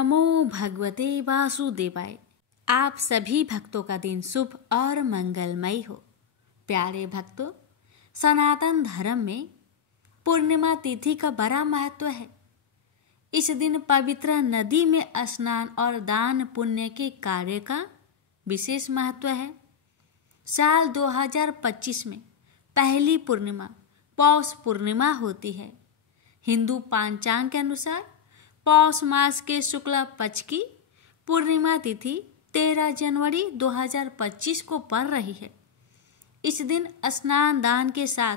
नमो भगवते वासुदेवाय। आप सभी भक्तों का दिन शुभ और मंगलमय हो। प्यारे भक्तों, सनातन धर्म में पूर्णिमा तिथि का बड़ा महत्व है। इस दिन पवित्र नदी में स्नान और दान पुण्य के कार्य का विशेष महत्व है। साल 2025 में पहली पूर्णिमा पौष पूर्णिमा होती है। हिंदू पंचांग के अनुसार पौष मास के शुक्ल पक्ष की पूर्णिमा तिथि 13 जनवरी 2025 को पड़ रही है। इस दिन स्नान दान के साथ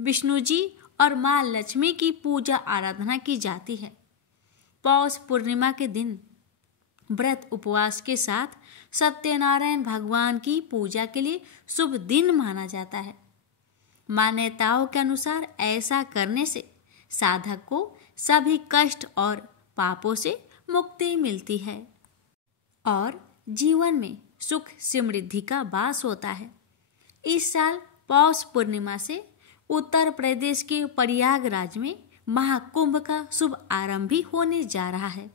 विष्णु जी और माँ लक्ष्मी की पूजा आराधना की जाती है। पौष पूर्णिमा के दिन व्रत उपवास के साथ सत्यनारायण भगवान की पूजा के लिए शुभ दिन माना जाता है। मान्यताओं के अनुसार ऐसा करने से साधक को सभी कष्ट और पापों से मुक्ति मिलती है और जीवन में सुख समृद्धि का वास होता है। इस साल पौष पूर्णिमा से उत्तर प्रदेश के प्रयागराज में महाकुंभ का शुभ आरंभ भी होने जा रहा है।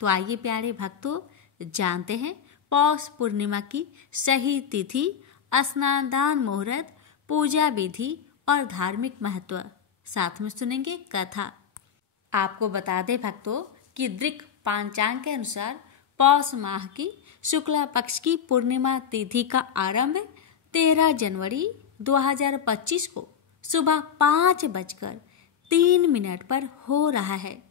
तो आइए प्यारे भक्तों, जानते हैं पौष पूर्णिमा की सही तिथि, स्नान दान मुहूर्त, पूजा विधि और धार्मिक महत्व। साथ में सुनेंगे कथा। आपको बता दें भक्तों कि दृक पंचांग के अनुसार पौष माह की शुक्ला पक्ष की पूर्णिमा तिथि का आरंभ 13 जनवरी 2025 को सुबह 5:03 पर हो रहा है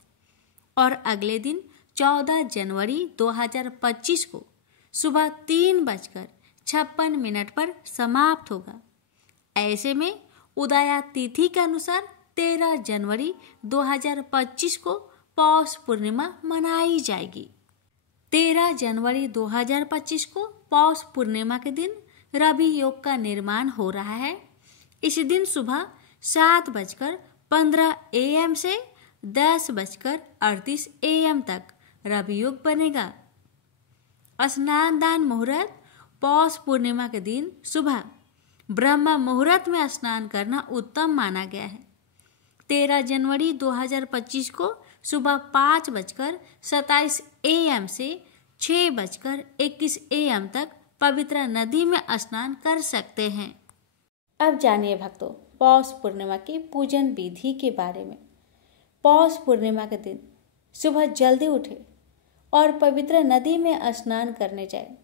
और अगले दिन 14 जनवरी 2025 को सुबह 3:56 पर समाप्त होगा। ऐसे में उदया तिथि के अनुसार 13 जनवरी 2025 को पौष पूर्णिमा मनाई जाएगी। 13 जनवरी 2025 को पौष पूर्णिमा के दिन रवि योग का निर्माण हो रहा है। इस दिन सुबह 7:15 AM से 10:38 AM तक रवि योग बनेगा। स्नान दान मुहूर्त पौष पूर्णिमा के दिन सुबह ब्रह्म मुहूर्त में स्नान करना उत्तम माना गया है। 13 जनवरी 2025 को सुबह 5:27 AM से 6:21 AM तक पवित्र नदी में स्नान कर सकते हैं। अब जानिए भक्तों पौष पूर्णिमा की पूजन विधि के बारे में। पौष पूर्णिमा के दिन सुबह जल्दी उठे और पवित्र नदी में स्नान करने जाए।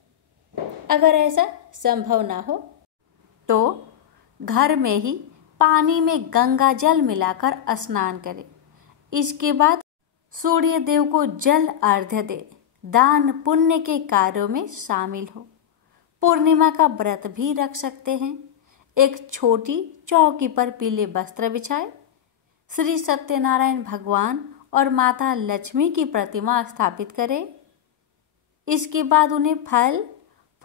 अगर ऐसा संभव ना हो तो घर में ही पानी में गंगा जल मिलाकर स्नान करें। इसके बाद सूर्य देव को जल अर्घ्य दे, दान पुण्य के कार्यों में शामिल हो। पूर्णिमा का व्रत भी रख सकते हैं। एक छोटी चौकी पर पीले वस्त्र बिछाए, श्री सत्यनारायण भगवान और माता लक्ष्मी की प्रतिमा स्थापित करें। इसके बाद उन्हें फल,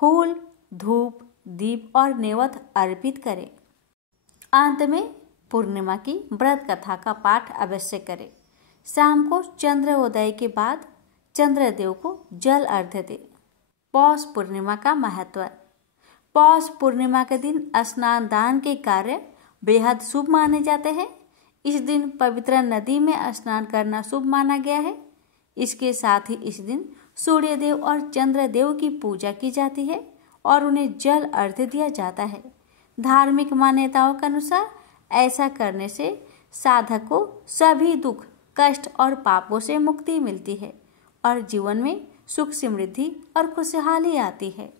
फूल, धूप, दीप और नेवत अर्पित करें। अंत में पूर्णिमा की व्रत कथा का पाठ अवश्य करें। शाम को चंद्रोदय के बाद चंद्रदेव को जल अर्घ्य दें। पौष पूर्णिमा का महत्व। पौष पूर्णिमा के दिन स्नान दान के कार्य बेहद शुभ माने जाते हैं। इस दिन पवित्र नदी में स्नान करना शुभ माना गया है। इसके साथ ही इस दिन सूर्यदेव और चंद्रदेव की पूजा की जाती है और उन्हें जल अर्घ्य दिया जाता है। धार्मिक मान्यताओं के अनुसार ऐसा करने से साधक को सभी दुख, कष्ट और पापों से मुक्ति मिलती है और जीवन में सुख समृद्धि और खुशहाली आती है।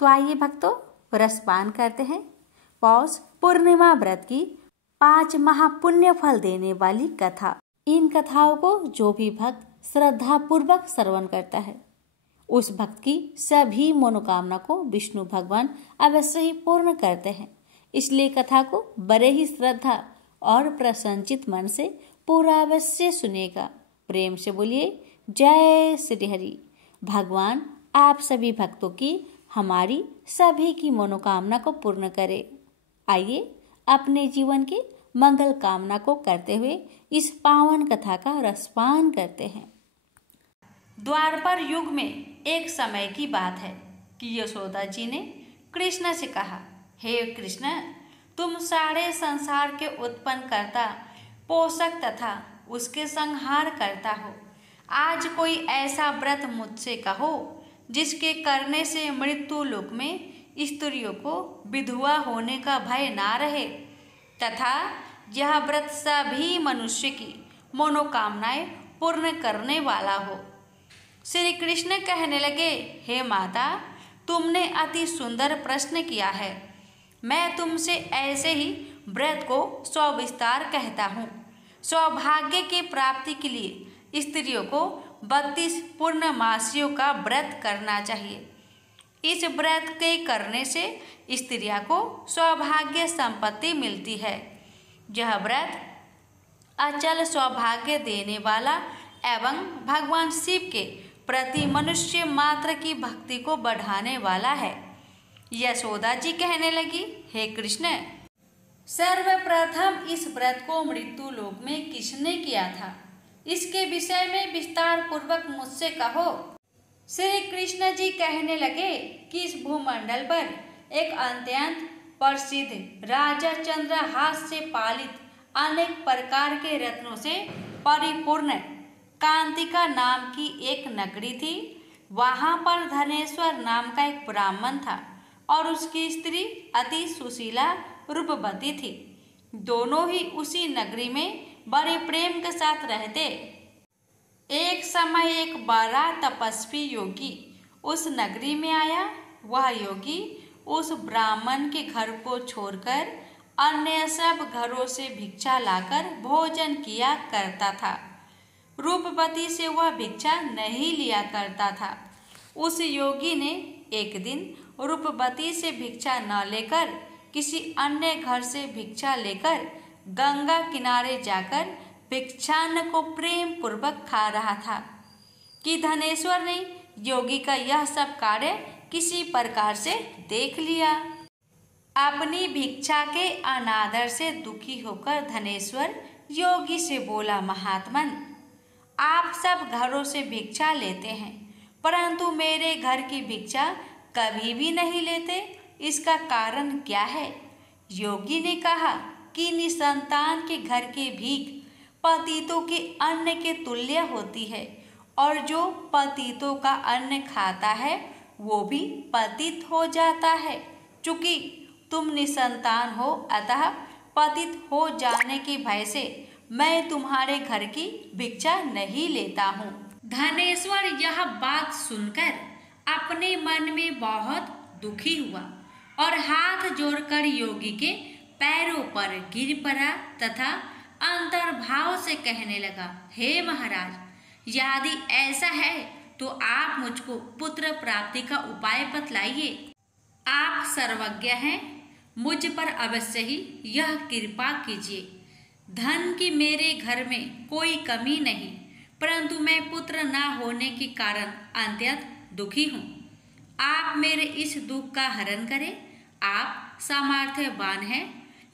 तो आइए भक्तों रसपान करते हैं पौष पूर्णिमा व्रत की 5 महापुण्य फल देने वाली कथा। इन कथाओं को जो भी भक्त श्रद्धा पूर्वक श्रवण करता है उस भक्त की सभी मनोकामना को विष्णु भगवान अवश्य ही पूर्ण करते हैं। इसलिए कथा को बड़े ही श्रद्धा और प्रसन्नचित मन से पूरा अवश्य सुनेगा। प्रेम से बोलिए जय श्री हरि। भगवान आप सभी भक्तों की, हमारी सभी की मनोकामना को पूर्ण करे। आइए अपने जीवन की मंगल कामना को करते हुए इस पावन कथा का रसपान करते हैं। द्वापर युग में एक समय की बात है कि यशोदा जी ने कृष्ण से कहा, हे कृष्ण, तुम सारे संसार के उत्पन्न करता, पोषक तथा उसके संहार करता हो। आज कोई ऐसा व्रत मुझसे कहो जिसके करने से मृत्यु लोक में स्त्रियों को विधवा होने का भय ना रहे तथा यह व्रत सभी मनुष्य की मनोकामनाएं पूर्ण करने वाला हो। श्री कृष्ण कहने लगे, हे माता, तुमने अति सुंदर प्रश्न किया है। मैं तुमसे ऐसे ही व्रत को सविस्तार कहता हूँ। सौभाग्य की प्राप्ति के लिए स्त्रियों को 32 पूर्णमासियों का व्रत करना चाहिए। इस व्रत के करने से स्त्रियों को सौभाग्य संपत्ति मिलती है। यह व्रत अचल सौभाग्य देने वाला एवं भगवान शिव के प्रति मनुष्य मात्र की भक्ति को बढ़ाने वाला है। यशोदा जी कहने लगी, हे कृष्ण, सर्वप्रथम इस व्रत को मृत्यु लोक में किसने किया था? इसके विषय में विस्तार पूर्वक मुझसे कहो। श्री कृष्ण जी कहने लगे कि इस भूमंडल पर एक अत्यंत प्रसिद्ध राजा चंद्रहास से पालित अनेक प्रकार के रत्नों से परिपूर्ण कांतिका नाम की एक नगरी थी। वहां पर धनेश्वर नाम का एक ब्राह्मण था और उसकी स्त्री अति सुशीला रूपवती थी। दोनों ही उसी नगरी में बड़े प्रेम के साथ रहते। एक समय एक बड़ा तपस्वी योगी उस नगरी में आया। वह योगी उस ब्राह्मण के घर को छोड़कर अन्य सब घरों से भिक्षा लाकर भोजन किया करता था। रूपवती से वह भिक्षा नहीं लिया करता था। उस योगी ने एक दिन रूपवती से भिक्षा न लेकर किसी अन्य घर से भिक्षा लेकर गंगा किनारे जाकर भिक्षान्न को प्रेम पूर्वक खा रहा था कि धनेश्वर ने योगी का यह सब कार्य किसी प्रकार से देख लिया। अपनी भिक्षा के अनादर से दुखी होकर धनेश्वर योगी से बोला, महात्मन, आप सब घरों से भिक्षा लेते हैं परंतु मेरे घर की भिक्षा कभी भी नहीं लेते, इसका कारण क्या है? योगी ने कहा कि निसंतान के घर की भीख पतितों के अन्न के तुल्य होती है और जो पतितों का अन्न खाता है वो भी पतित हो जाता है। चूंकि तुम निसंतान हो अतः पतित हो जाने के भय से मैं तुम्हारे घर की भिक्षा नहीं लेता हूँ। धनेश्वर यह बात सुनकर अपने मन में बहुत दुखी हुआ और हाथ जोड़कर योगी के पैरों पर गिर पड़ा तथा अंतर्भाव से कहने लगा, हे महाराज, यदि ऐसा है तो आप मुझको पुत्र प्राप्ति का उपाय बतलाइए। आप सर्वज्ञ हैं, मुझ पर अवश्य ही यह कृपा कीजिए। धन की मेरे घर में कोई कमी नहीं, परंतु मैं पुत्र न होने के कारण अत्यंत दुखी हूँ। आप मेरे इस दुख का हरण करें, आप सामर्थ्यवान हैं।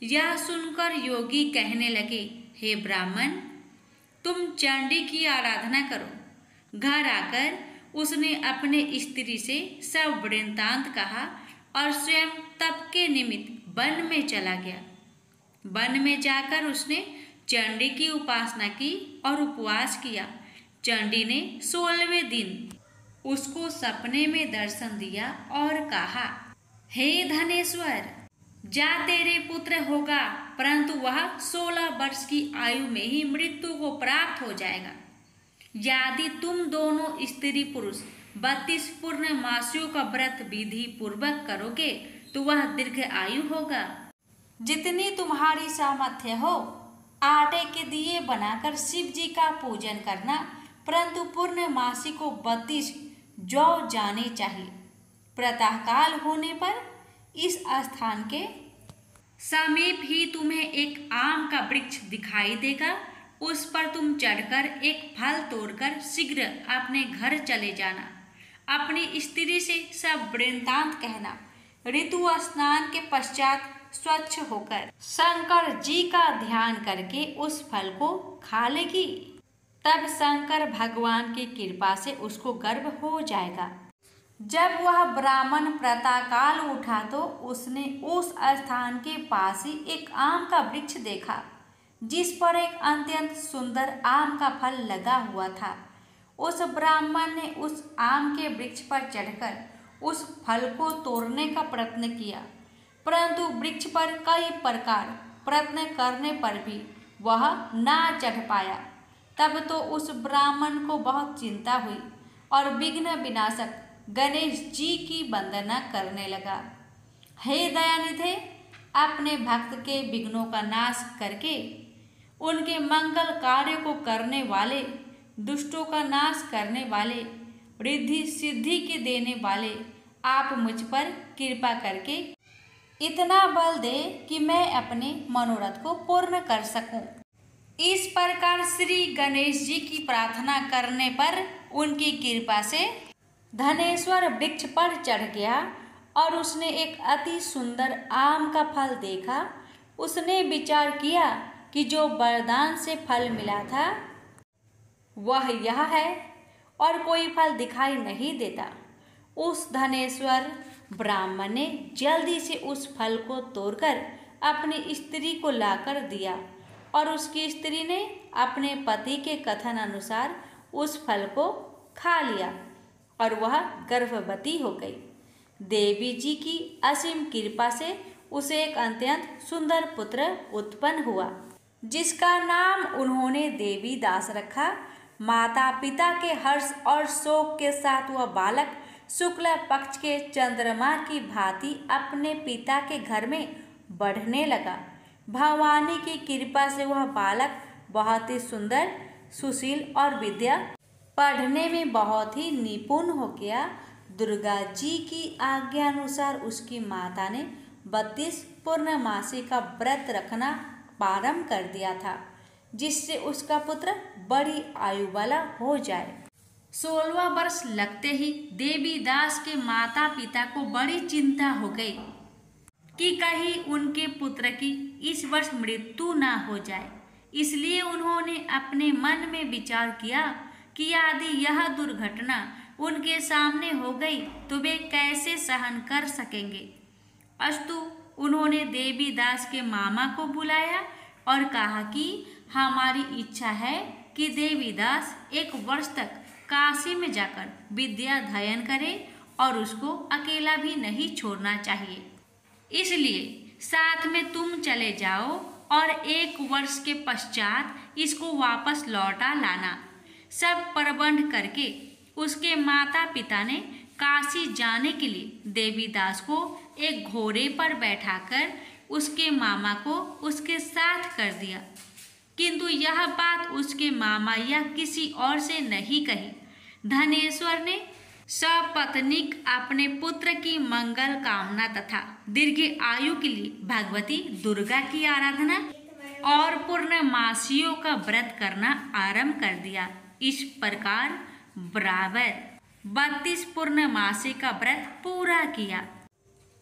यह सुनकर योगी कहने लगे, हे ब्राह्मण, तुम चंडी की आराधना करो। घर आकर उसने अपने स्त्री से सब वृत्तांत कहा और स्वयं तप के निमित्त वन में चला गया। वन में जाकर उसने चंडी की उपासना की और उपवास किया। चंडी ने 16वें दिन उसको सपने में दर्शन दिया और कहा, हे धनेश्वर, जा तेरे पुत्र होगा परंतु वह 16 वर्ष की आयु में ही मृत्यु को प्राप्त हो जाएगा। यदि तुम दोनों स्त्री पुरुष 32 पूर्णमासियों का व्रत विधि पूर्वक करोगे तो वह दीर्घ आयु होगा। जितनी तुम्हारी सामर्थ्य हो आटे के दिए बनाकर शिव जी का पूजन करना, परंतु पूर्णमासी को 32 जौ जाने चाहिए। प्रातःकाल होने पर इस स्थान के समीप ही तुम्हें एक आम का वृक्ष दिखाई देगा। उस पर तुम चढ़कर एक फल तोड़कर शीघ्र अपने घर चले जाना। अपनी स्त्री से सब वृत्तांत कहना। ऋतु स्नान के पश्चात स्वच्छ होकर शंकर जी का ध्यान करके उस फल को खा लेगी। तब शंकर भगवान की कृपा से उसको गर्भ हो जाएगा। जब वह ब्राह्मण प्रातःकाल उठा तो उसने उस स्थान के पास ही एक आम का वृक्ष देखा जिस पर एक अत्यंत सुंदर आम का फल लगा हुआ था। उस ब्राह्मण ने उस आम के वृक्ष पर चढ़कर उस फल को तोड़ने का प्रयत्न किया, परंतु वृक्ष पर कई प्रकार प्रयत्न करने पर भी वह ना चढ़ पाया। तब तो उस ब्राह्मण को बहुत चिंता हुई और विघ्न विनाशक गणेश जी की वंदना करने लगा। हे दयानिधे, अपने भक्त के विघ्नों का नाश करके उनके मंगल कार्य को करने वाले, दुष्टों का नाश करने वाले, रिद्धि सिद्धि के देने वाले, आप मुझ पर कृपा करके इतना बल दे कि मैं अपने मनोरथ को पूर्ण कर सकूं। इस प्रकार श्री गणेश जी की प्रार्थना करने पर उनकी कृपा से धनेश्वर वृक्ष पर चढ़ गया और उसने एक अति सुंदर आम का फल देखा। उसने विचार किया कि जो वरदान से फल मिला था वह यह है और कोई फल दिखाई नहीं देता। उस धनेश्वर ब्राह्मण ने जल्दी से उस फल को तोड़कर अपनी स्त्री को लाकर दिया और उसकी स्त्री ने अपने पति के कथन अनुसार उस फल को खा लिया और वह गर्भवती हो गई। देवी जी की असीम कृपा से उसे एक अत्यंत सुंदर पुत्र उत्पन्न हुआ, जिसका नाम उन्होंने देवी दास रखा। माता पिता के हर्ष और शोक के साथ वह बालक शुक्ल पक्ष के चंद्रमा की भांति अपने पिता के घर में बढ़ने लगा। भवानी की कृपा से वह बालक बहुत ही सुंदर, सुशील और विद्या पढ़ने में बहुत ही निपुण हो गया। दुर्गा जी की आज्ञा अनुसार उसकी माता ने 32 पूर्णमासी का व्रत रखना प्रारंभ कर दिया था, जिससे उसका पुत्र बड़ी आयु वाला हो जाए। 16वां वर्ष लगते ही देवी दास के माता पिता को बड़ी चिंता हो गई कि कहीं उनके पुत्र की इस वर्ष मृत्यु ना हो जाए। इसलिए उन्होंने अपने मन में विचार किया कि यदि यह दुर्घटना उनके सामने हो गई तो वे कैसे सहन कर सकेंगे। अस्तु उन्होंने देवी दास के मामा को बुलाया और कहा कि हमारी इच्छा है कि देवी दास 1 वर्ष तक काशी में जाकर विद्या अध्ययन करे और उसको अकेला भी नहीं छोड़ना चाहिए। इसलिए साथ में तुम चले जाओ और 1 वर्ष के पश्चात इसको वापस लौटा लाना। सब प्रबंध करके उसके माता पिता ने काशी जाने के लिए देवी दास को एक घोड़े पर बैठाकर उसके मामा को उसके साथ कर दिया, किंतु यह बात उसके मामा या किसी और से नहीं कही। धनेश्वर ने सपत्नीक अपने पुत्र की मंगल कामना तथा दीर्घ आयु के लिए भगवती दुर्गा की आराधना और पूर्णमासियों का व्रत करना आरंभ कर दिया। इस प्रकार बराबर 32 पूर्णमासी का व्रत पूरा किया।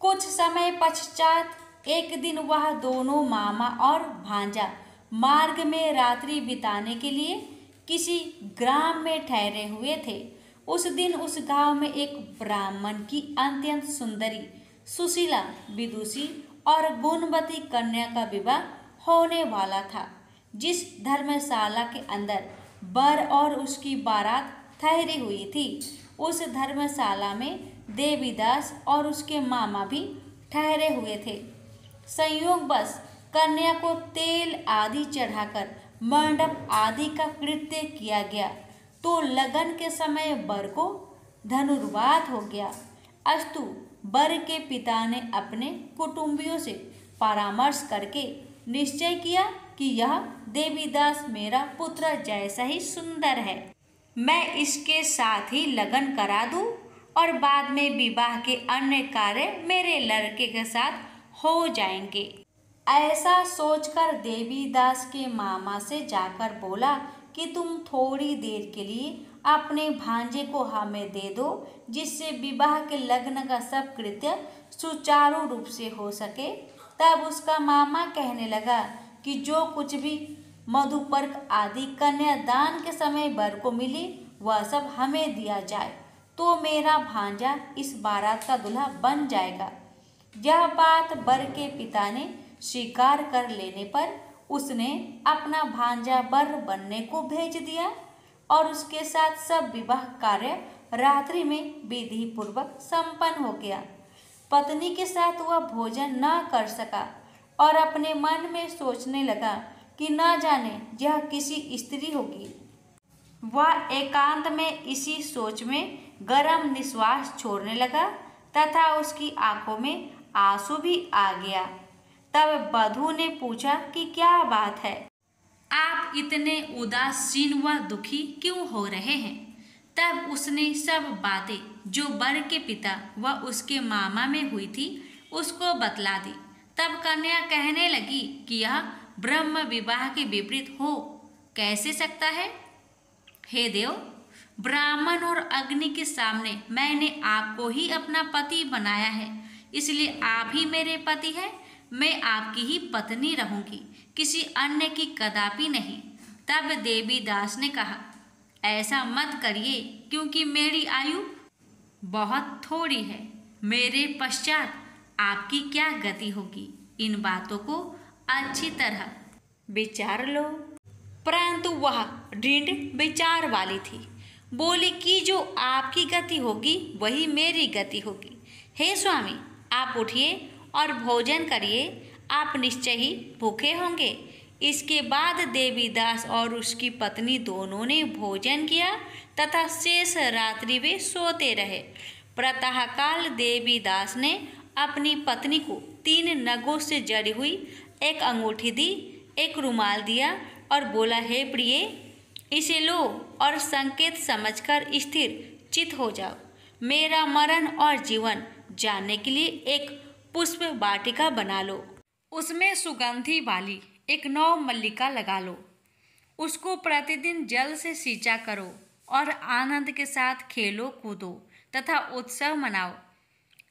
कुछ समय पश्चात एक दिन वह दोनों मामा और भांजा मार्ग में रात्रि बिताने के लिए किसी ग्राम में ठहरे हुए थे। उस दिन उस गांव में एक ब्राह्मण की अत्यंत सुंदरी, सुशीला, विदुषी और गुणवती कन्या का विवाह होने वाला था। जिस धर्मशाला के अंदर वर और उसकी बारात ठहरी हुई थी, उस धर्मशाला में देवीदास और उसके मामा भी ठहरे हुए थे। संयोगवश कन्या को तेल आदि चढ़ाकर मंडप आदि का कृत्य किया गया तो लगन के समय वर को धनुर्वात हो गया। अस्तु वर के पिता ने अपने कुटुंबियों से परामर्श करके निश्चय किया कि यह देवीदास मेरा पुत्र जैसा ही सुंदर है, मैं इसके साथ ही लगन करा दूं और बाद में विवाह के अन्य कार्य मेरे लड़के के साथ हो जाएंगे। ऐसा सोचकर देवीदास के मामा से जाकर बोला कि तुम थोड़ी देर के लिए अपने भांजे को हमें दे दो, जिससे विवाह के लग्न का सब कृत्य सुचारू रूप से हो सके। तब उसका मामा कहने लगा कि जो कुछ भी मधुपर्क आदि कन्यादान के समय वर को मिले वह सब हमें दिया जाए तो मेरा भांजा इस बारात का दूल्हा बन जाएगा। यह बात वर के पिता ने स्वीकार कर लेने पर उसने अपना भांजा वर बनने को भेज दिया। और उसके साथ सब विवाह कार्य रात्रि में विधि पूर्वक संपन्न हो गया। पत्नी के साथ वह भोजन न कर सका और अपने मन में सोचने लगा कि न जाने यह किसी स्त्री होगी। वह एकांत में इसी सोच में गरम निश्वास छोड़ने लगा तथा उसकी आंखों में आंसू भी आ गया। तब वधू ने पूछा कि क्या बात है, आप इतने उदासीन व दुखी क्यों हो रहे हैं? तब उसने सब बातें जो वर के पिता व उसके मामा में हुई थी उसको बतला दी। तब कन्या कहने लगी कि यह ब्रह्म विवाह के विपरीत हो कैसे सकता है? हे देव, ब्राह्मण और अग्नि के सामने मैंने आपको ही अपना पति बनाया है, इसलिए आप ही मेरे पति हैं। मैं आपकी ही पत्नी रहूंगी, किसी अन्य की कदापि नहीं। तब देवी दास ने कहा, ऐसा मत करिए, क्योंकि मेरी आयु बहुत थोड़ी है। मेरे पश्चात आपकी क्या गति होगी, इन बातों को अच्छी तरह विचार लो। परंतु वह दृढ़ विचार वाली थी, बोली कि जो आपकी गति होगी वही मेरी गति होगी। हे स्वामी, आप उठिए और भोजन करिए, आप निश्चय ही भूखे होंगे। इसके बाद देवीदास और उसकी पत्नी दोनों ने भोजन किया तथा शेष रात्रि वे सोते रहे। प्रातःकाल देवीदास ने अपनी पत्नी को 3 नगों से जड़ी हुई एक अंगूठी दी, एक रुमाल दिया और बोला, हे प्रिय, इसे लो और संकेत समझकर स्थिर चित हो जाओ। मेरा मरण और जीवन जानने के लिए एक पुष्प वाटिका बना लो, उसमें सुगंधी वाली एक नौ मल्लिका लगा लो, उसको प्रतिदिन जल से सींचा करो और आनंद के साथ खेलो कूदो तथा उत्सव मनाओ।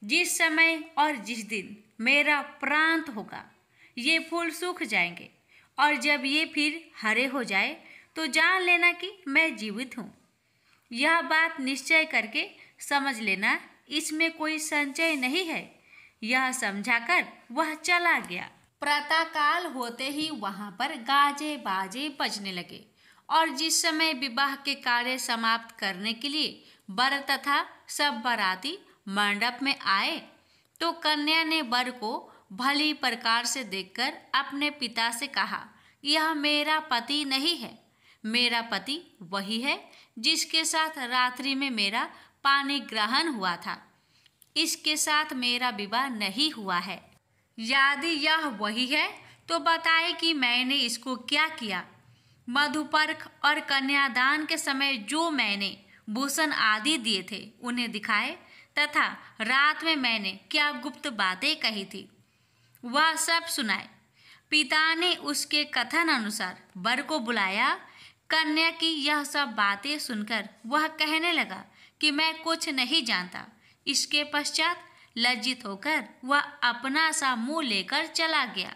जिस समय और जिस दिन मेरा प्रांत होगा ये फूल सूख जाएंगे, और जब ये फिर हरे हो जाए तो जान लेना कि मैं जीवित हूँ। यह बात निश्चय करके समझ लेना, इसमें कोई संचय नहीं है। यह समझाकर वह चला गया। प्रातःकाल होते ही वहां पर गाजे बाजे बजने लगे, और जिस समय विवाह के कार्य समाप्त करने के लिए वर तथा सब बाराती मंडप में आए तो कन्या ने वर को भली प्रकार से देखकर अपने पिता से कहा, यह मेरा पति नहीं है। मेरा पति वही है जिसके साथ रात्रि में मेरा पानी ग्रहण हुआ था। इसके साथ मेरा विवाह नहीं हुआ है। यदि यह वही है तो बताए कि मैंने इसको क्या किया। मधुपर्क और कन्यादान के समय जो मैंने भूषण आदि दिए थे उन्हें दिखाए, तथा रात में मैंने क्या गुप्त बातें कही थी वह सब सुनाए। पिता ने उसके कथन अनुसार वर को बुलाया। कन्या की यह सब बातें सुनकर वह कहने लगा कि मैं कुछ नहीं जानता। इसके पश्चात लज्जित होकर वह अपना सा मुंह लेकर चला गया,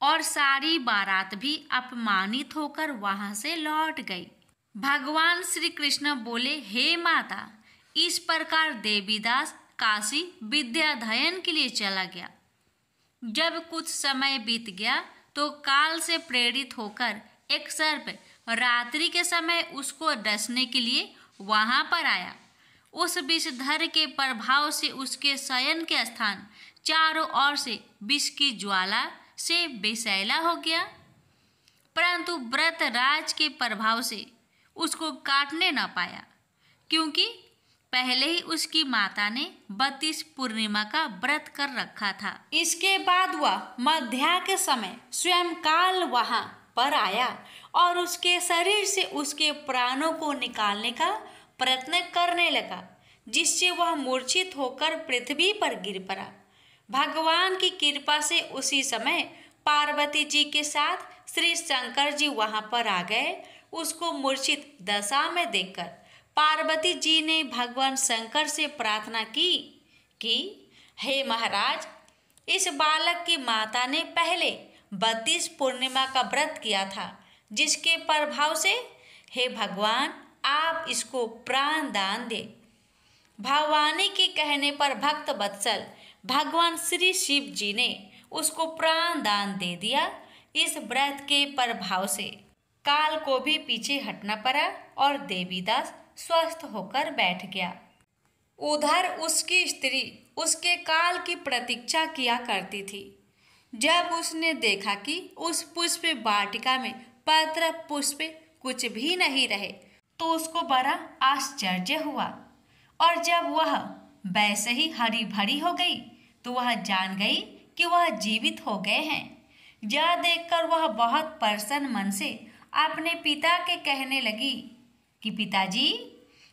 और सारी बारात भी अपमानित होकर वहां से लौट गई। भगवान श्री कृष्ण बोले, हे माता, इस प्रकार देवीदास काशी विद्याध्ययन के लिए चला गया। जब कुछ समय बीत गया तो काल से प्रेरित होकर एक सर्प रात्रि के समय उसको डसने के लिए वहां पर आया। उस विषधर के प्रभाव से उसके शयन के स्थान चारों ओर से विष की ज्वाला से बेसैला हो गया, परंतु व्रतराज के प्रभाव से उसको काटने न पाया, क्योंकि पहले ही उसकी माता ने 32 पूर्णिमा का व्रत कर रखा था। इसके बाद वह मध्या के समय स्वयं काल वहां पर आया और उसके शरीर से उसके प्राणों को निकालने का प्रयत्न करने लगा, जिससे वह मूर्छित होकर पृथ्वी पर गिर पड़ा। भगवान की कृपा से उसी समय पार्वती जी के साथ श्री शंकर जी वहां पर आ गए। उसको मूर्छित दशा में देखकर पार्वती जी ने भगवान शंकर से प्रार्थना की कि हे महाराज, इस बालक की माता ने पहले 32 पूर्णिमा का व्रत किया था, जिसके प्रभाव से हे भगवान आप इसको प्राण दान दे। भवानी के कहने पर भक्त वत्सल भगवान श्री शिव जी ने उसको प्राण दान दे दिया। इस व्रत के प्रभाव से काल को भी पीछे हटना पड़ा और देवीदास स्वस्थ होकर बैठ गया। उधर उसकी स्त्री उसके काल की प्रतीक्षा किया करती थी। जब उसने देखा कि उस पुष्प वाटिका में पत्र पुष्प कुछ भी नहीं रहे तो उसको बड़ा आश्चर्य हुआ, और जब वह वैसे ही हरी भरी हो गई तो वह जान गई कि वह जीवित हो गए हैं। यह देखकर वह बहुत प्रसन्न मन से अपने पिता के कहने लगी कि पिताजी,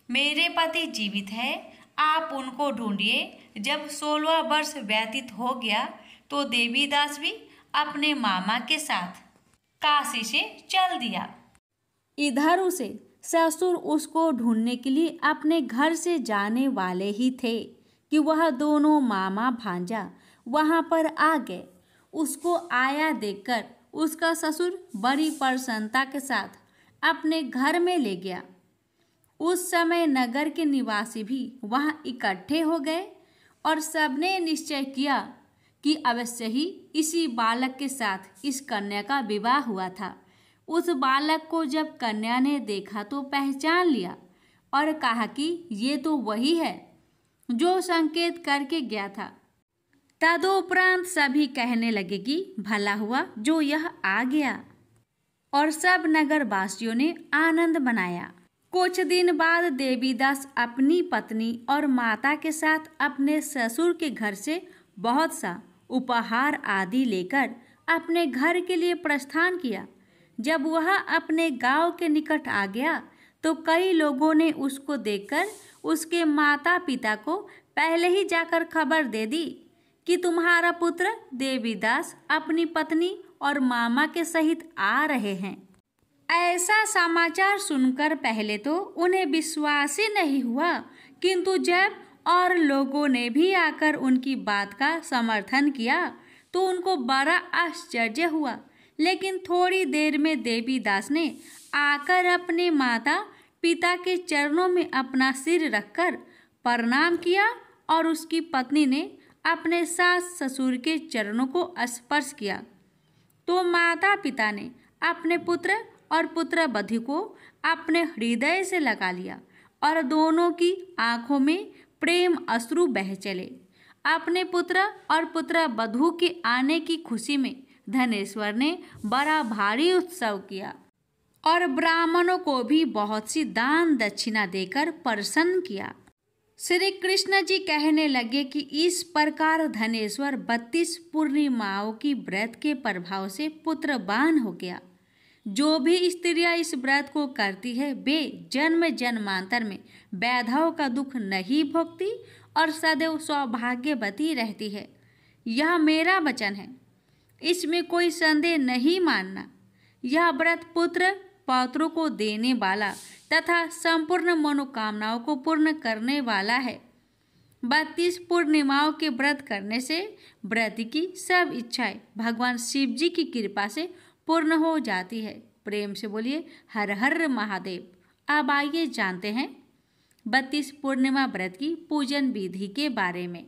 मेरे पति जीवित है, आप उनको ढूंढिए। जब 16वां वर्ष व्यतीत हो गया तो देवीदास भी अपने मामा के साथ काशी से चल दिया। इधर उसे ससुर उसको ढूंढने के लिए अपने घर से जाने वाले ही थे कि वह दोनों मामा भांजा वहां पर आ गए। उसको आया देखकर उसका ससुर बड़ी प्रसन्नता के साथ अपने घर में ले गया। उस समय नगर के निवासी भी वहां इकट्ठे हो गए और सबने निश्चय किया कि अवश्य ही इसी बालक के साथ इस कन्या का विवाह हुआ था। उस बालक को जब कन्या ने देखा तो पहचान लिया और कहा कि ये तो वही है जो संकेत करके गया था। तदुपरांत सभी कहने लगे कि भला हुआ जो यह आ गया, और सब नगरवासियों ने आनंद मनाया। कुछ दिन बाद देवीदास अपनी पत्नी और माता के साथ अपने ससुर के घर से बहुत सा उपहार आदि लेकर अपने घर के लिए प्रस्थान किया। जब वह अपने गांव के निकट आ गया तो कई लोगों ने उसको देखकर उसके माता पिता को पहले ही जाकर खबर दे दी कि तुम्हारा पुत्र देवीदास अपनी पत्नी और मामा के सहित आ रहे हैं। ऐसा समाचार सुनकर पहले तो उन्हें विश्वास ही नहीं हुआ, किंतु जब और लोगों ने भी आकर उनकी बात का समर्थन किया तो उनको बड़ा आश्चर्य हुआ। लेकिन थोड़ी देर में देवीदास ने आकर अपने माता पिता के चरणों में अपना सिर रखकर प्रणाम किया और उसकी पत्नी ने अपने सास ससुर के चरणों को स्पर्श किया तो माता पिता ने अपने पुत्र और पुत्रवधू को अपने हृदय से लगा लिया और दोनों की आंखों में प्रेम अश्रु बह चले। अपने पुत्र और पुत्रवधू के आने की खुशी में धनेश्वर ने बड़ा भारी उत्सव किया और ब्राह्मणों को भी बहुत सी दान दक्षिणा देकर प्रसन्न किया। श्री कृष्ण जी कहने लगे कि इस प्रकार धनेश्वर 32 पूर्णिमाओं की व्रत के प्रभाव से पुत्रवान हो गया। जो भी स्त्रियां इस व्रत को करती है वे जन्म जन्मांतर में वैधव का दुख नहीं भोगती और सदैव सौभाग्यवती रहती है। यह मेरा वचन है, इसमें कोई संदेह नहीं मानना। यह व्रत पुत्र पौत्रों को देने वाला तथा संपूर्ण मनोकामनाओं को पूर्ण करने वाला है। 32 पूर्णिमाओं के व्रत करने से व्रत की सब इच्छाएं भगवान शिव जी की कृपा से पूर्ण हो जाती है। प्रेम से बोलिए हर हर महादेव। अब आइए जानते हैं 32 पूर्णिमा व्रत की पूजन विधि के बारे में।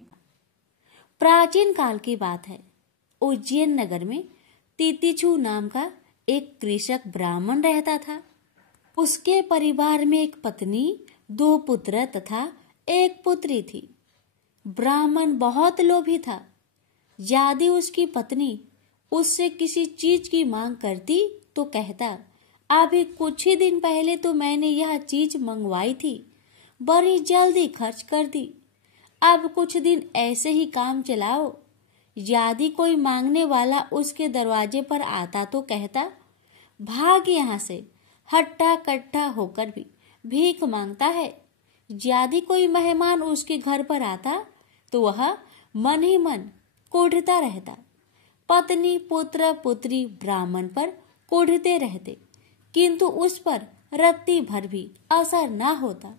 प्राचीन काल की बात है, उज्जैन नगर में तितिक्षु नाम का एक कृषक ब्राह्मण रहता था। उसके परिवार में एक पत्नी, 2 पुत्र तथा एक पुत्री थी। ब्राह्मण बहुत लोभी था। यदि उसकी पत्नी उससे किसी चीज की मांग करती तो कहता, अभी कुछ ही दिन पहले तो मैंने यह चीज मंगवाई थी, बड़ी जल्दी खर्च कर दी, अब कुछ दिन ऐसे ही काम चलाओ। यदि कोई मांगने वाला उसके दरवाजे पर आता तो कहता, भाग यहाँ से, हट्टा कट्टा होकर भी भीख मांगता है। यदि कोई मेहमान उसके घर पर आता तो वह मन ही मन कोढ़ता रहता। पत्नी पुत्र पुत्री ब्राह्मण पर कोढ़ते रहते, किंतु उस पर रत्ती भर भी असर न होता।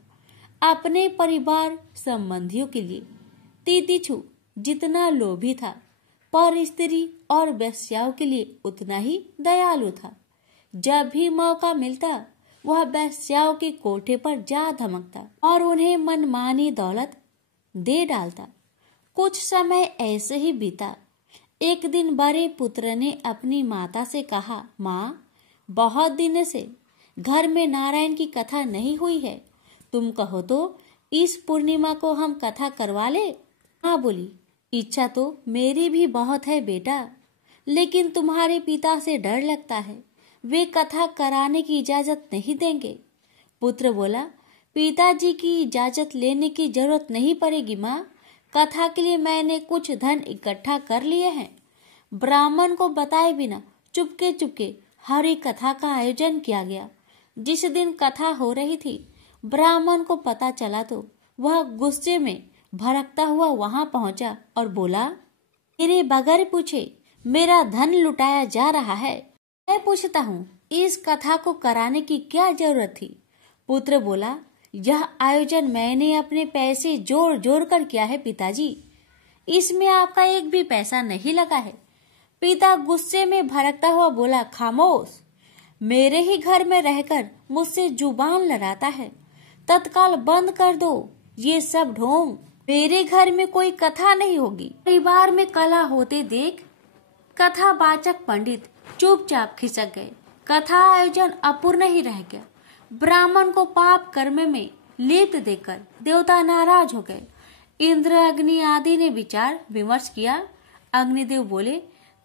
अपने परिवार संबंधियों के लिए तितिक्षु जितना लोभी था, पर स्त्री और वेश्याओं के लिए उतना ही दयालु था। जब भी मौका मिलता वह वेश्याओं के कोठे पर जा धमकता और उन्हें मनमानी दौलत दे डालता। कुछ समय ऐसे ही बीता। एक दिन बड़े पुत्र ने अपनी माता से कहा, माँ, बहुत दिन से घर में नारायण की कथा नहीं हुई है। तुम कहो तो इस पूर्णिमा को हम कथा करवा ले। हाँ बोली, इच्छा तो मेरी भी बहुत है बेटा, लेकिन तुम्हारे पिता से डर लगता है, वे कथा कराने की इजाजत नहीं देंगे। पुत्र बोला, पिताजी की इजाजत लेने की जरूरत नहीं पड़ेगी माँ। कथा के लिए मैंने कुछ धन इकट्ठा कर लिए हैं। ब्राह्मण को बताए बिना चुपके चुपके हरि कथा का आयोजन किया गया। जिस दिन कथा हो रही थी, ब्राह्मण को पता चला तो वह गुस्से में भड़कता हुआ वहां पहुंचा और बोला, मेरे बगैर पूछे मेरा धन लुटाया जा रहा है। मैं पूछता हूँ, इस कथा को कराने की क्या जरूरत थी? पुत्र बोला, यह आयोजन मैंने अपने पैसे जोड़ जोड़ कर किया है पिताजी, इसमें आपका एक भी पैसा नहीं लगा है। पिता गुस्से में भड़कता हुआ बोला, खामोश, मेरे ही घर में रहकर मुझसे जुबान लड़ाता है, तत्काल बंद कर दो ये सब ढोंग। मेरे घर में कोई कथा नहीं होगी। परिवार में कलह होते देख कथावाचक पंडित चुपचाप खिसक गए। कथा आयोजन अपूर्ण ही रह गया। ब्राह्मण को पाप कर्म में लिप्त देखकर देवता नाराज हो गए। इंद्र, अग्नि आदि ने विचार विमर्श किया। अग्निदेव बोले,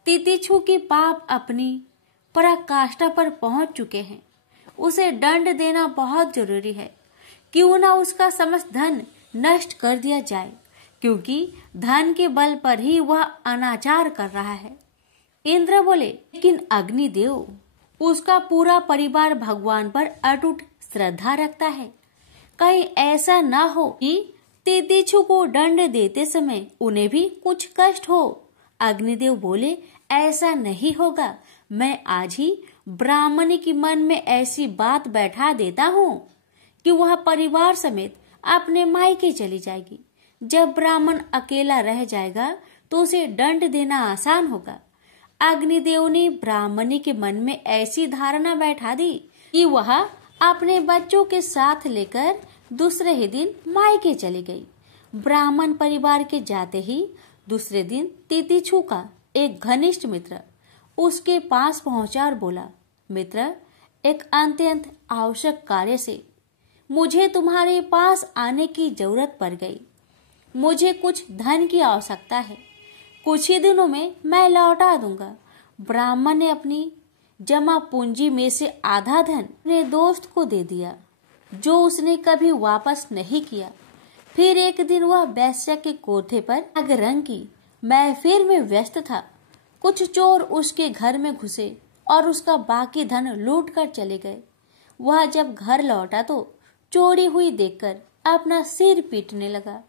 तितिक्षु की पाप अपनी पराकाष्ठा पर पहुंच चुके हैं, उसे दंड देना बहुत जरूरी है। क्यों न उसका समस्त धन नष्ट कर दिया जाए, क्योंकि धन के बल पर ही वह अनाचार कर रहा है। इंद्र बोले, लेकिन अग्निदेव, उसका पूरा परिवार भगवान पर अटूट श्रद्धा रखता है, कहीं ऐसा न हो कि तितिक्षु को दंड देते समय उन्हें भी कुछ कष्ट हो। अग्निदेव बोले, ऐसा नहीं होगा। मैं आज ही ब्राह्मणी की मन में ऐसी बात बैठा देता हूँ कि वह परिवार समेत अपने मायके चली जाएगी। जब ब्राह्मण अकेला रह जाएगा तो उसे दंड देना आसान होगा। अग्निदेव ने ब्राह्मणी के मन में ऐसी धारणा बैठा दी कि वह अपने बच्चों के साथ लेकर दूसरे ही दिन मायके चली गई। ब्राह्मण परिवार के जाते ही दूसरे दिन तितिक्षु का एक घनिष्ठ मित्र उसके पास पहुंचा और बोला, मित्र, एक अत्यंत आवश्यक कार्य से मुझे तुम्हारे पास आने की जरूरत पड़ गई। मुझे कुछ धन की आवश्यकता है, कुछ ही दिनों में मैं लौटा दूंगा। ब्राह्मण ने अपनी जमा पूंजी में से आधा धन अपने दोस्त को दे दिया, जो उसने कभी वापस नहीं किया। फिर एक दिन वह वैश्य के कोठे पर अगरंग की महफिल में व्यस्त था। कुछ चोर उसके घर में घुसे और उसका बाकी धन लूट कर चले गए। वह जब घर लौटा तो चोरी हुई देखकर अपना सिर पीटने लगा।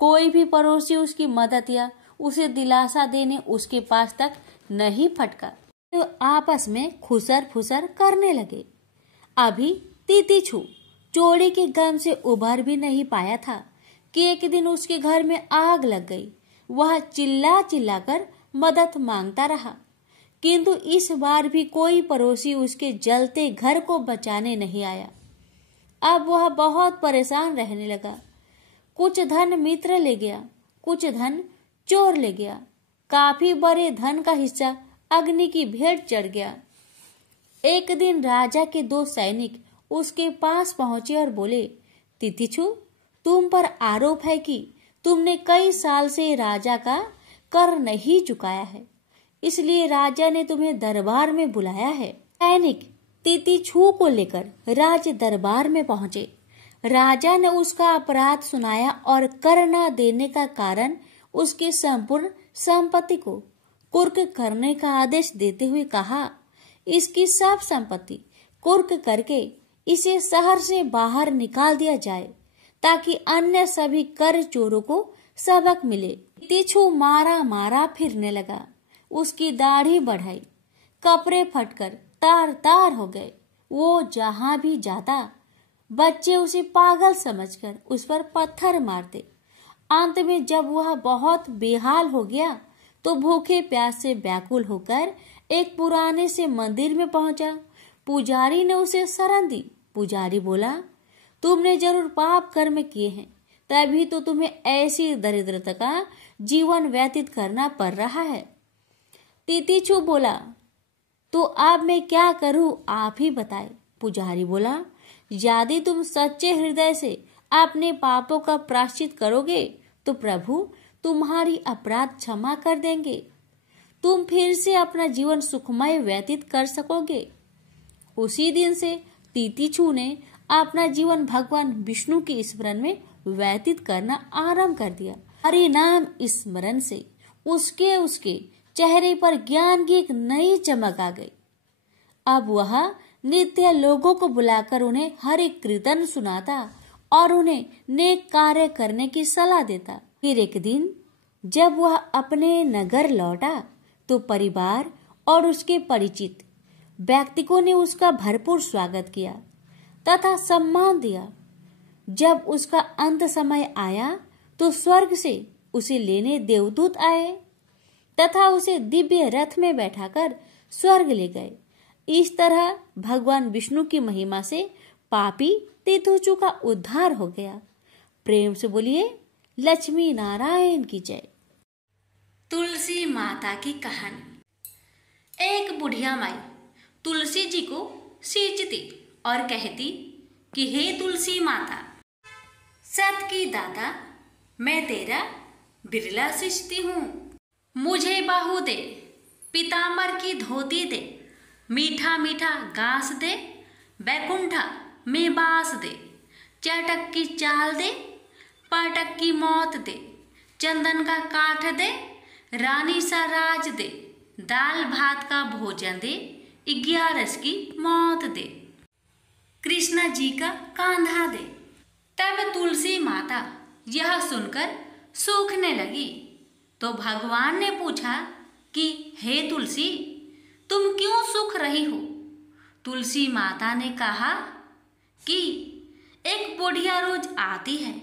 कोई भी पड़ोसी उसकी मदद या उसे दिलासा देने उसके पास तक नहीं फटका, तो आपस में खुसर फुसर करने लगे। अभी तितिक्षु चोरी के गम से उभर भी नहीं पाया था कि एक दिन उसके घर में आग लग गई। वह चिल्ला चिल्लाकर मदद मांगता रहा, किंतु इस बार भी कोई पड़ोसी उसके जलते घर को बचाने नहीं आया। अब वह बहुत परेशान रहने लगा। कुछ धन मित्र ले गया, कुछ धन चोर ले गया। काफी बड़े धन का हिस्सा अग्नि की भेंट चढ़ गया। एक दिन राजा के 2 सैनिक उसके पास पहुंचे और बोले, तितिक्षु, तुम पर आरोप है कि तुमने कई साल से राजा का कर नहीं चुकाया है, इसलिए राजा ने तुम्हें दरबार में बुलाया है। सैनिक तितिक्षु को लेकर राज दरबार में पहुंचे। राजा ने उसका अपराध सुनाया और कर न देने का कारण उसकी संपूर्ण संपत्ति को कुर्क करने का आदेश देते हुए कहा, इसकी सब संपत्ति कुर्क करके इसे शहर से बाहर निकाल दिया जाए, ताकि अन्य सभी कर चोरों को सबक मिले। तितिक्षु मारा मारा फिरने लगा। उसकी दाढ़ी बढ़ाई, कपड़े फटकर तार तार हो गए। वो जहां भी जाता बच्चे उसे पागल समझकर उस पर पत्थर मारते। अंत में जब वह बहुत बेहाल हो गया तो भूखे प्यास से व्याकुल होकर एक पुराने से मंदिर में पहुंचा। पुजारी ने उसे शरण दी। पुजारी बोला, तुमने जरूर पाप कर्म किए हैं, तभी तो तुम्हें ऐसी दरिद्रता का जीवन व्यतीत करना पड़ रहा है। तितिक्षु बोला, तो अब मैं क्या करूं, आप ही बताए। पुजारी बोला, यदि तुम सच्चे हृदय से अपने पापों का प्रायश्चित करोगे तो प्रभु तुम्हारी अपराध क्षमा कर देंगे। तुम फिर से अपना जीवन सुखमय व्यतीत कर सकोगे। उसी दिन से तीतीछू ने अपना जीवन भगवान विष्णु के स्मरण में व्यतीत करना आरंभ कर दिया। हरि नाम स्मरण से उसके चेहरे पर ज्ञान की एक नई चमक आ गई। अब वह नित्य लोगों को बुलाकर उन्हें हरि कीर्तन सुनाता और उन्हें नेक कार्य करने की सलाह देता। फिर एक दिन जब वह अपने नगर लौटा तो परिवार और उसके परिचित व्यक्तियों ने उसका भरपूर स्वागत किया तथा सम्मान दिया। जब उसका अंत समय आया तो स्वर्ग से उसे लेने देवदूत आए तथा उसे दिव्य रथ में बैठाकर स्वर्ग ले गए। इस तरह भगवान विष्णु की महिमा से पापी तीतीछू का उद्धार हो गया। प्रेम से बोलिए लक्ष्मी नारायण की जय। तुलसी माता की कहानी। एक बुढ़िया माई तुलसी जी को सींचती और कहती कि हे तुलसी माता, सत की दाता, मैं तेरा बिरला सींचती हूँ। मुझे बाहु दे, पीताम्बर की धोती दे, मीठा मीठा घास दे, बैकुंठा में बास दे, चटक की चाल दे, पाटक की मौत दे, चंदन का काठ दे, रानी सा राज दे, दाल भात का भोजन दे, 11 की मौत दे, कृष्णा जी का कांधा दे। तब तुलसी माता यह सुनकर सूखने लगी तो भगवान ने पूछा कि हे तुलसी, तुम क्यों सूख रही हो? तुलसी माता ने कहा कि एक बुढ़िया रोज आती है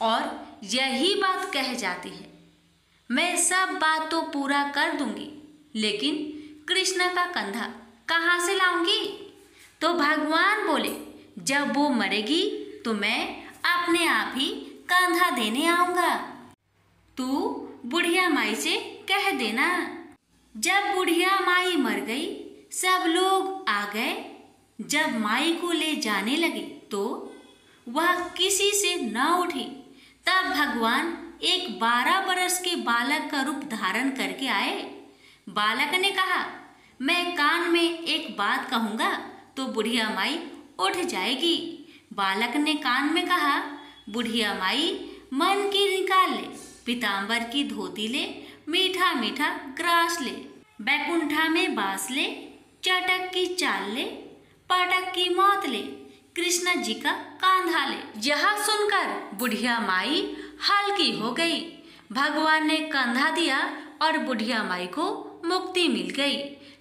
और यही बात कह जाती है, मैं सब बात तो पूरा कर दूंगी, लेकिन कृष्ण का कंधा कहाँ से लाऊंगी? तो भगवान बोले, जब वो मरेगी तो मैं अपने आप ही कंधा देने आऊंगा। तू बुढ़िया माई से कह देना। जब बुढ़िया माई मर गई, सब लोग आ गए। जब माई को ले जाने लगे तो वह किसी से न उठी। तब भगवान एक 12 बरस के बालक का रूप धारण करके आए। बालक ने कहा, मैं कान में एक बात कहूँगा तो बुढ़िया माई उठ जाएगी। बालक ने कान में कहा, बुढ़िया माई मन की निकाल ले, पीताम्बर की धोती ले, मीठा मीठा ग्रास ले, बैकुंठा में बास ले, चटक की चाल ले, पाटक की मौत ले, कृष्ण जी का कांधा ले। यह सुनकर बुढ़िया माई हल्की हो गई। भगवान ने कंधा दिया और बुढ़िया माई को मुक्ति मिल गई।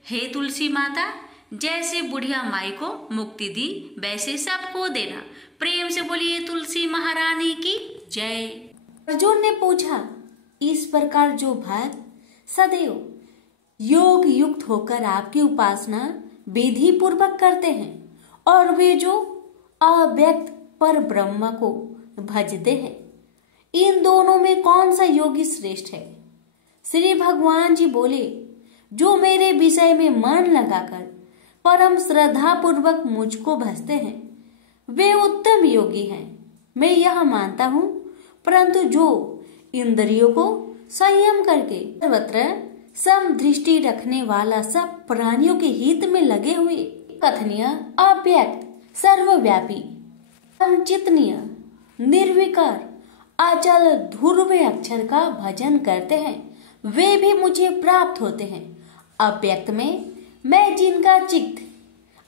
हे तुलसी माता, जैसे बुढ़िया माई को मुक्ति दी वैसे सबको देना। प्रेम से बोलिए तुलसी महारानी की जय। अर्जुन ने पूछा, इस प्रकार जो भक्त सदैव योग युक्त होकर आपकी उपासना विधि पूर्वक करते हैं और वे जो अव्यक्त पर ब्रह्म को भजते हैं, इन दोनों में कौन सा योगी श्रेष्ठ है? श्री भगवान जी बोले, जो मेरे विषय में मन लगाकर परम श्रद्धा पूर्वक मुझको भजते हैं वे उत्तम योगी हैं। मैं यह मानता हूँ, परंतु जो इंद्रियों को संयम करके सर्वत्र सम दृष्टि रखने वाला सब प्राणियों के हित में लगे हुए कथनीय, अव्यक्त, सर्वव्यापी, अचिंतनीय, निर्विकार, अचल ध्रुव अक्षर का भजन करते हैं, वे भी मुझे प्राप्त होते हैं। अव्यक्त में मैं जिनका चित्त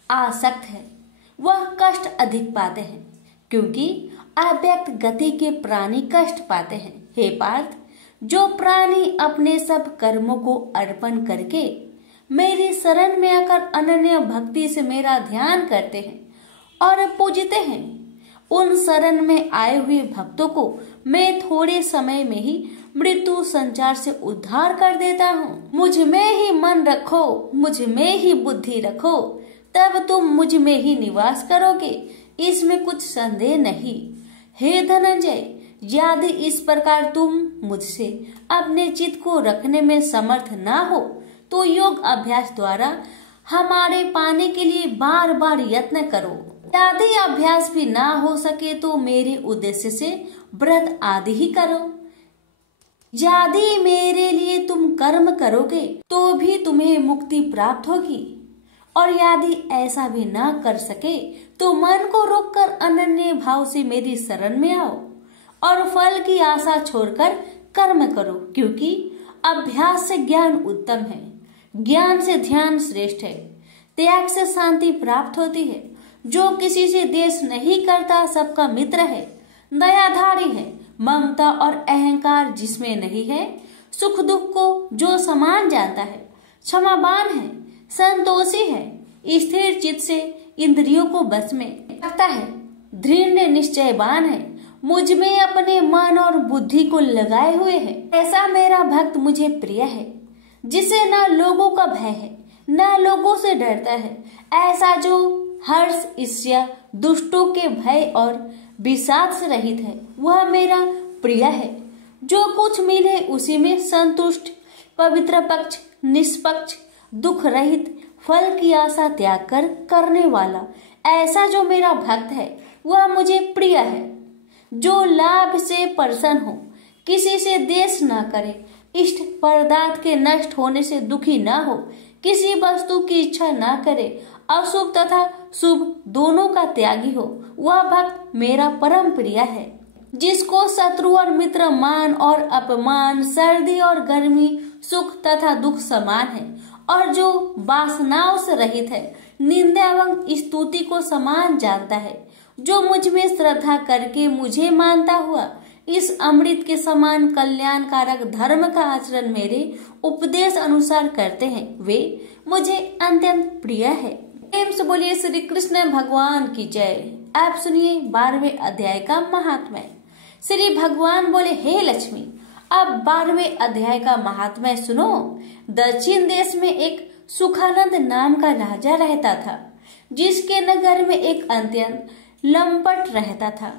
आसक्त है वह कष्ट अधिक पाते हैं, क्योंकि अव्यक्त गति के प्राणी कष्ट पाते हैं। हे पार्थ, जो प्राणी अपने सब कर्मों को अर्पण करके मेरी शरण में आकर अनन्य भक्ति से मेरा ध्यान करते हैं और पूजते हैं, उन शरण में आए हुए भक्तों को मैं थोड़े समय में ही मृत्यु संचार से उद्धार कर देता हूँ। मुझ में ही मन रखो, मुझ में ही बुद्धि रखो, तब तुम मुझ में ही निवास करोगे, इसमें कुछ संदेह नहीं। हे धनंजय, यदि इस प्रकार तुम मुझसे अपने चित्त को रखने में समर्थ ना हो तो योग अभ्यास द्वारा हमारे पाने के लिए बार बार यत्न करो। यदि अभ्यास भी ना हो सके तो मेरे उद्देश्य से व्रत आदि ही करो। यदि मेरे लिए तुम कर्म करोगे तो भी तुम्हें मुक्ति प्राप्त होगी, और यदि ऐसा भी ना कर सके तो मन को रोककर अनन्य भाव से मेरी शरण में आओ और फल की आशा छोड़कर कर्म करो, क्योंकि अभ्यास से ज्ञान उत्तम है, ज्ञान से ध्यान श्रेष्ठ है, त्याग से शांति प्राप्त होती है। जो किसी से द्वेष नहीं करता सबका मित्र है, दयाधारी है, ममता और अहंकार जिसमें नहीं है, सुख दुख को जो समान जानता है, क्षमावान है, संतोषी है, स्थिर चित्त से इंद्रियों को बस में रखता है, दृढ़ निश्चयवान है, मुझ में अपने मन और बुद्धि को लगाए हुए है, ऐसा मेरा भक्त मुझे प्रिय है, जिसे न लोगों का भय है न लोगों से डरता है। ऐसा जो हर्ष ईर्ष्या दुष्टों के भय और विषाद से रहित है, वह मेरा प्रिय है। जो कुछ मिले उसी में संतुष्ट, पवित्र पक्ष, निष्पक्ष, दुख रहित, फल की आशा त्याग कर करने वाला, ऐसा जो मेरा भक्त है वह मुझे प्रिय है। जो लाभ से प्रसन्न हो, किसी से द्वेष न करे, इष्ट पदार्थ के नष्ट होने से दुखी न हो, किसी वस्तु की इच्छा न करे, अशुभ तथा शुभ दोनों का त्यागी हो, वह भक्त मेरा परम प्रिय है। जिसको शत्रु और मित्र, मान और अपमान, सर्दी और गर्मी, सुख तथा दुख समान है, और जो वासनाओं से रहित है, निंदा एवं स्तुति को समान जानता है, जो मुझ में श्रद्धा करके मुझे मानता हुआ इस अमृत के समान कल्याणकारक धर्म का आचरण मेरे उपदेश अनुसार करते हैं, वे मुझे अत्यंत प्रिय है। प्रेम से बोलिए श्री कृष्ण भगवान की जय। आप सुनिए 12वें अध्याय का महात्म्य। श्री भगवान बोले, हे लक्ष्मी, अब 12वें अध्याय का महात्म्य सुनो। दक्षिण देश में एक सुखानंद नाम का राजा रहता था, जिसके नगर में एक अत्यंत लंपट रहता था।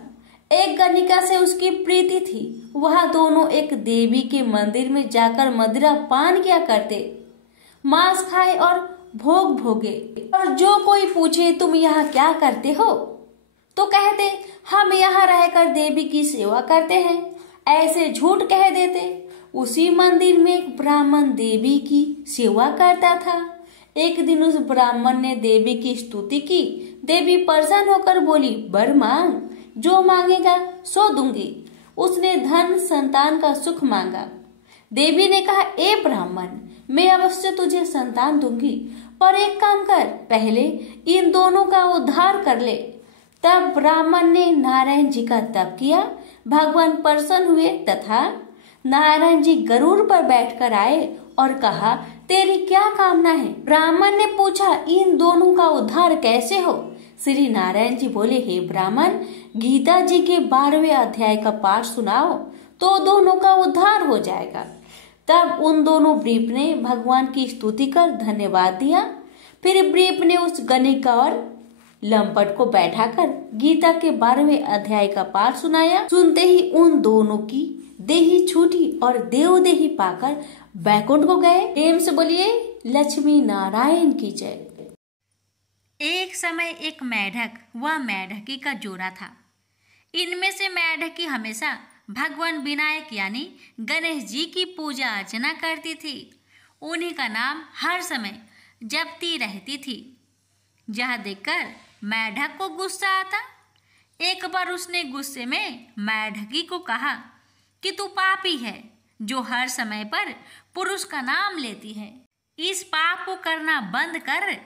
एक गणिका से उसकी प्रीति थी। वह दोनों एक देवी के मंदिर में जाकर मदिरा पान किया करते, मांस खाए और भोग भोगे। और जो कोई पूछे तुम यहाँ क्या करते हो, तो कहते हम यहाँ रहकर देवी की सेवा करते हैं, ऐसे झूठ कह देते। उसी मंदिर में एक ब्राह्मण देवी की सेवा करता था। एक दिन उस ब्राह्मण ने देवी की स्तुति की। देवी प्रसन्न होकर बोली, वर मांग, जो मांगेगा सो दूंगी। उसने धन संतान का सुख मांगा। देवी ने कहा, ए ब्राह्मण, मैं अवश्य तुझे संतान दूंगी, पर एक काम कर, पहले इन दोनों का उद्धार कर ले। तब ब्राह्मण ने नारायण जी का तप किया। भगवान प्रसन्न हुए तथा नारायण जी गरुड़ पर बैठकर आए और कहा, तेरी क्या कामना है? ब्राह्मण ने पूछा, इन दोनों का उद्धार कैसे हो? श्री नारायण जी बोले, हे ब्राह्मण, गीता जी के 12वें अध्याय का पाठ सुनाओ तो दोनों का उद्धार हो जाएगा। तब उन दोनों ब्रीप ने भगवान की स्तुति कर धन्यवाद दिया। फिर ब्रीप ने उस गणिका और लंपट को बैठाकर गीता के 12वें अध्याय का पाठ सुनाया। सुनते ही उन दोनों की देही छूटी और देवदेही पाकर बैकुंठ को गए। प्रेम से बोलिए लक्ष्मी नारायण की जय। एक समय एक मेढक व मेढकी का जोड़ा था। इनमें से मेढकी हमेशा भगवान विनायक यानी गणेश जी की पूजा अर्चना करती थी। उन्हीं का नाम हर समय जपती रहती थी। यह देखकर मेढक को गुस्सा आता। एक बार उसने गुस्से में मेढकी को कहा कि तू पापी है, जो हर समय पर पुरुष का नाम लेती है। इस पाप को करना बंद कर।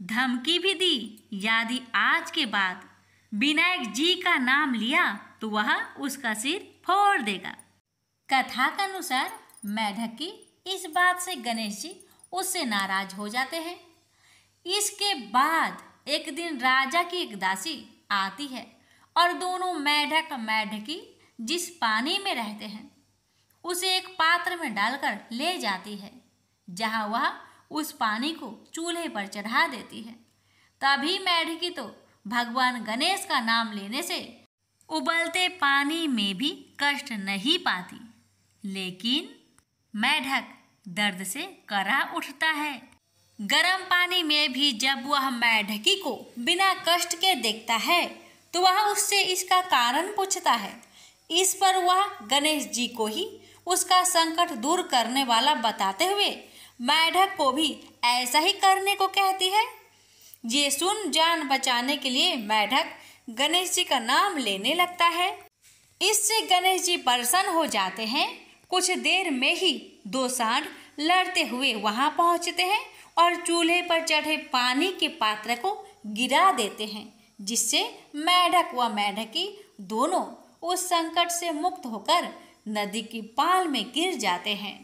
धमकी भी दी, यदि आज के बाद विनायक जी का नाम लिया तो वह उसका सिर फोड़ देगा। कथा के अनुसार मेढकी इस बात से गणेश जी उससे नाराज हो जाते हैं। इसके बाद एक दिन राजा की एक दासी आती है और दोनों मेढक मेढकी जिस पानी में रहते हैं उसे एक पात्र में डालकर ले जाती है, जहां वह उस पानी को चूल्हे पर चढ़ा देती है। तभी मेढकी तो भगवान गणेश का नाम लेने से उबलते पानी में भी कष्ट नहीं पाती, लेकिन मेढक दर्द से करा उठता है। गर्म पानी में भी जब वह मेढकी को बिना कष्ट के देखता है तो वह उससे इसका कारण पूछता है। इस पर वह गणेश जी को ही उसका संकट दूर करने वाला बताते हुए मेढक को भी ऐसा ही करने को कहती है। ये सुन जान बचाने के लिए मेढक गणेश जी का नाम लेने लगता है। इससे गणेश जी प्रसन्न हो जाते हैं। कुछ देर में ही दो सांड लड़ते हुए वहां पहुंचते हैं और चूल्हे पर चढ़े पानी के पात्र को गिरा देते हैं, जिससे मेढक व मेढकी दोनों उस संकट से मुक्त होकर नदी की पाल में गिर जाते हैं।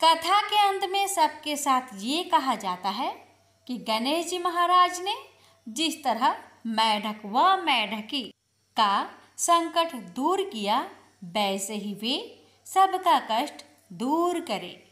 कथा के अंत में सबके साथ ये कहा जाता है कि गणेश जी महाराज ने जिस तरह मेढक व मेढकी का संकट दूर किया, वैसे ही वे सबका कष्ट दूर करें।